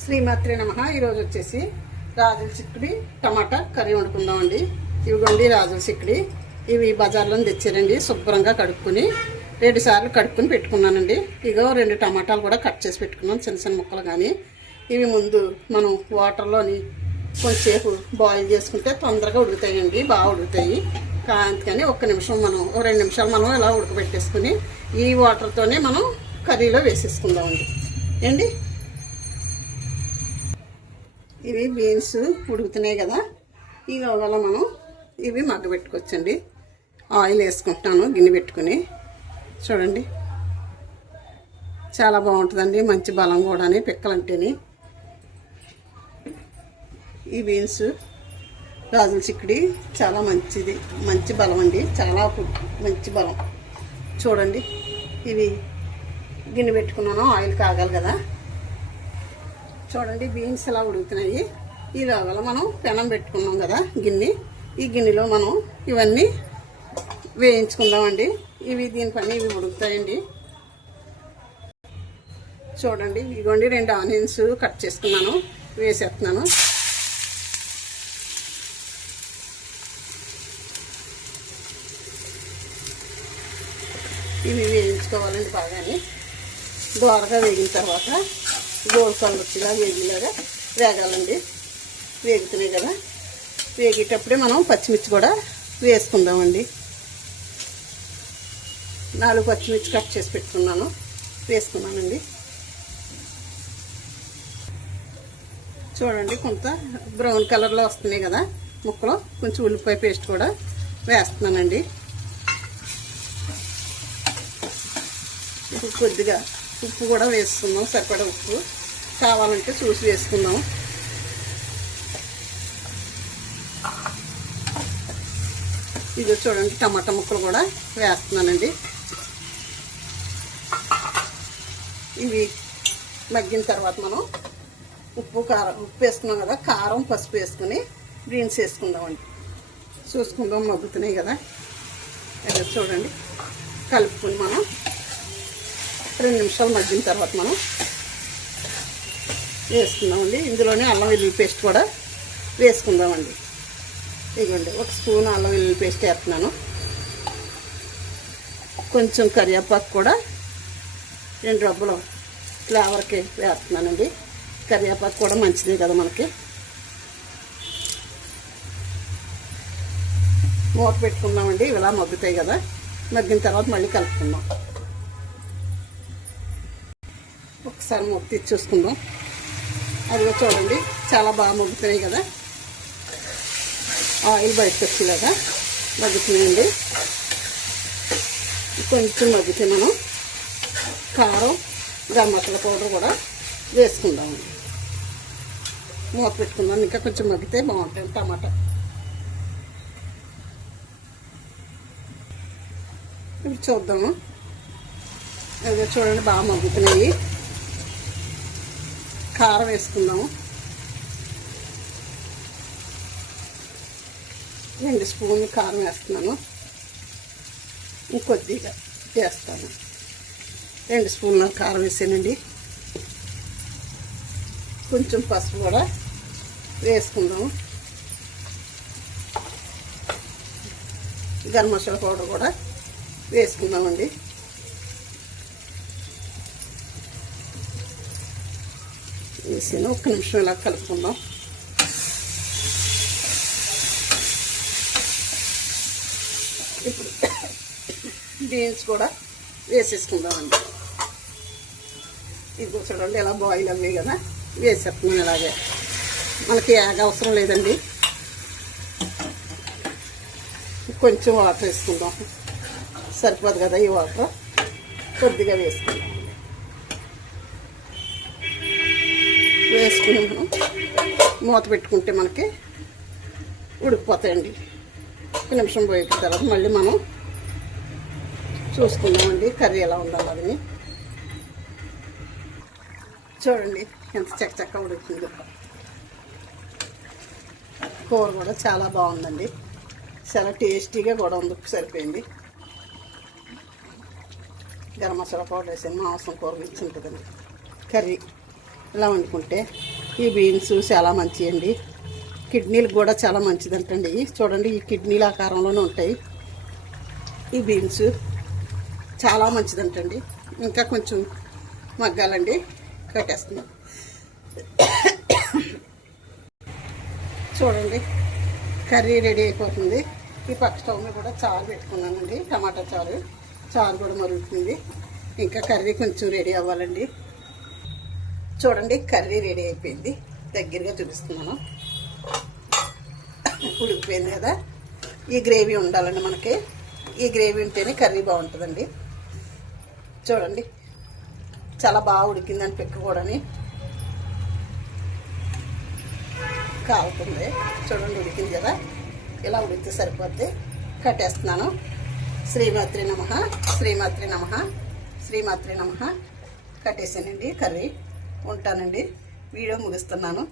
శ్రీమాత్రే నమః. ఈరోజు వచ్చేసి రాజుల చిక్కుడి టమాటా కర్రీ వండుకుందామండి. ఇవిగోండి రాజుల చిక్కుడి. ఇవి బజార్లో తెచ్చారండి. శుభ్రంగా కడుక్కుని 2 సార్లు కడుక్కుని పెట్టుకున్నానండి. ఇగో 2 టమాటాలు కూడా కట్ చేసి పెట్టుకున్నాను, చిన్న చిన్న ముక్కలు. కానీ ఇవి ముందు మనం వాటర్లోని కొంచెంసేపు బాయిల్ చేసుకుంటే తొందరగా ఉడుకుతాయండి, బాగా ఉడుకుతాయి. అందుకని 1 నిమిషం మనం 2 నిమిషాలు మనం ఇలా ఉడకబెట్టేసుకుని ఈ వాటర్తోనే మనం కర్రీలో వేసేసుకుందామండి. ఏంటి ఇవి బీన్స్ ఉడుకుతున్నాయి కదా, ఈలోగా మనం ఇవి మగ్గబెట్టుకోవచ్చండి. ఆయిల్ వేసుకుంటాను గిన్నె పెట్టుకుని. చూడండి, చాలా బాగుంటుందండి, మంచి బలం కూడా పిక్కలంటేని. ఈ బీన్స్ రాజుల చిక్కుడి చాలా మంచిది, మంచి బలం అండి, చాలా మంచి బలం. చూడండి, ఇవి గిన్నె పెట్టుకున్నాను, ఆయిల్ కాగాలి కదా. చూడండి, బీన్స్ ఇలా ఉడుకుతున్నాయి. ఈలోగా మనం పెనం పెట్టుకున్నాం కదా గిన్నె, ఈ గిన్నెలో మనం ఇవన్నీ వేయించుకుందామండి. దీని పని ఇవి ఉడుకుతాయండి. చూడండి, ఇదిగోండి 2 ఆనియన్స్ కట్ చేసుకున్నాను, వేసేస్తున్నాను. ఇవి వేయించుకోవాలండి బాగానే. దోరగా వేగిన తర్వాత గోల్డ్ కలర్ వచ్చేలా వేగిలాగా వేగాలండి. వేగుతున్నాయి కదా, వేగేటప్పుడే మనం పచ్చిమిర్చి కూడా వేసుకుందామండి. 4 పచ్చిమిర్చి కట్ చేసి పెట్టుకున్నాను, వేసుకున్నానండి. చూడండి, కొంత బ్రౌన్ కలర్లో వస్తున్నాయి కదా ముక్కలు. కొంచెం ఉల్లిపాయ పేస్ట్ కూడా వేస్తున్నానండి. ఇప్పుడు కొద్దిగా ఉప్పు కూడా వేసుకుందాం, సరిపడా ఉప్పు కావాలంటే చూసి వేసుకుందాం. ఇది చూడండి, టమాటా ముక్కలు కూడా వేస్తున్నానండి. ఇవి మగ్గిన తర్వాత మనం ఉప్పు వేసుకున్నాం కదా, కారం పసుపు వేసుకుని బీన్స్ వేసుకుందామండి. చూసుకుందాం, మగ్గుతున్నాయి కదా. అదే చూడండి, కలుపుకుని మనం 2 నిమిషాలు మగ్గిన తర్వాత మనం వేసుకుందామండి. ఇందులోనే అల్లం వెల్లుల్లి పేస్ట్ కూడా వేసుకుందామండి. ఇదిగోండి, 1 స్పూన్ అల్లం వెల్లుల్లి పేస్ట్ వేస్తున్నాను. కొంచెం కరివేపాకు కూడా 2 రబ్బలు ఫ్లేవర్కి వేస్తున్నానండి. కరివేపాకు కూడా మంచిదే కదా మనకి. మూత పెట్టుకుందామండి. ఇలా మగ్గుతాయి కదా, మగ్గిన తర్వాత మళ్ళీ కలుపుకుందాం. ఒకసారి మూత తీసి చూసుకుందాం. అదిగో చూడండి, చాలా బాగా మగ్గుతున్నాయి కదా, ఆయిల్ బయటకు వచ్చేలాగా మగ్గుతున్నాయండి. కొంచెం మగ్గితే మనం కారం, గరం మసాలా పౌడర్ కూడా వేసుకుందామండి. మూత పెట్టుకుందాం, ఇంకా కొంచెం మగ్గితే బాగుంటుంది టమాటా. ఇప్పుడు చూద్దాము. అదిగో చూడండి, బాగా మగ్గుతున్నాయి. కారం వేసుకుందాము. 2 స్పూన్లు కారం వేస్తున్నాను. ఇంకొద్దిగా వేస్తాను. 2 స్పూన్ల కారం వేసానండి. కొంచెం పసుపు కూడా వేసుకుందాము. గరం మసాలా పౌడర్ కూడా వేసుకుందామండి. వేసి 1 నిమిషం ఇలా కలుపుకుందాం. ఇప్పుడు బీన్స్ కూడా వేసేసుకుందామండి. ఇది చూడండి, ఇలా బాయిల్ అవ్వే కదా, వేసేస్తున్నాను. ఇలాగే మనకి ఏగ అవసరం లేదండి. కొంచెం వాటర్ వేసుకుందాం, సరిపోదు కదా ఈ వాటర్, కొద్దిగా వేసుకుందాం. వేసుకుని మనం మూత పెట్టుకుంటే మనకి ఉడికిపోతాయండి. 1 నిమిషం పోయిన తర్వాత మళ్ళీ మనం చూసుకుందామండి కర్రీ ఎలా ఉండాలి అని. చూడండి, ఎంత చక్కగా ఉడుకుతుందో. కూర కూడా చాలా బాగుందండి, చాలా టేస్టీగా కూడా ఉంది, సరిపోయింది. గరం మసాలా పౌడర్ వేసాను, మాంసం కూర ఇచ్చి ఉంటుందండి కర్రీ. ఇలా వండుకుంటే ఈ బీన్స్ చాలా మంచివండి, కిడ్నీలకు కూడా చాలా మంచిదంటండి. చూడండి, ఈ కిడ్నీల ఆకారంలోనే ఉంటాయి ఈ బీన్స్, చాలా మంచిదంటండి. ఇంకా కొంచెం మగ్గాలండి, కట్టేస్తున్నాం. చూడండి, కర్రీ రెడీ అయిపోతుంది. ఈ పక్క స్టవ్ మీద కూడా చారు పెట్టుకున్నానండి, టమాటా చారు. చారు కూడా మరుగుతుంది. ఇంకా కర్రీ కొంచెం రెడీ అవ్వాలండి. చూడండి, కర్రీ రెడీ అయిపోయింది. దగ్గరగా చూపిస్తున్నాను. ఉడికిపోయింది కదా. ఈ గ్రేవీ ఉండాలండి మనకి. ఈ గ్రేవీ ఉంటేనే కర్రీ బాగుంటుందండి. చూడండి, చాలా బాగా ఉడికిందని పెక్క కూడాని కాలుతుంది. చూడండి, ఉడికింది కదా. ఇలా ఉడికితే సరిపోద్ది. కట్టేస్తున్నాను. శ్రీమాత్రి నమః, శ్రీమాత్రి నమః, శ్రీమాత్రి నమః. కట్టేసానండి కర్రీ. ఉంటానండి, వీడియో ముగిస్తున్నాను.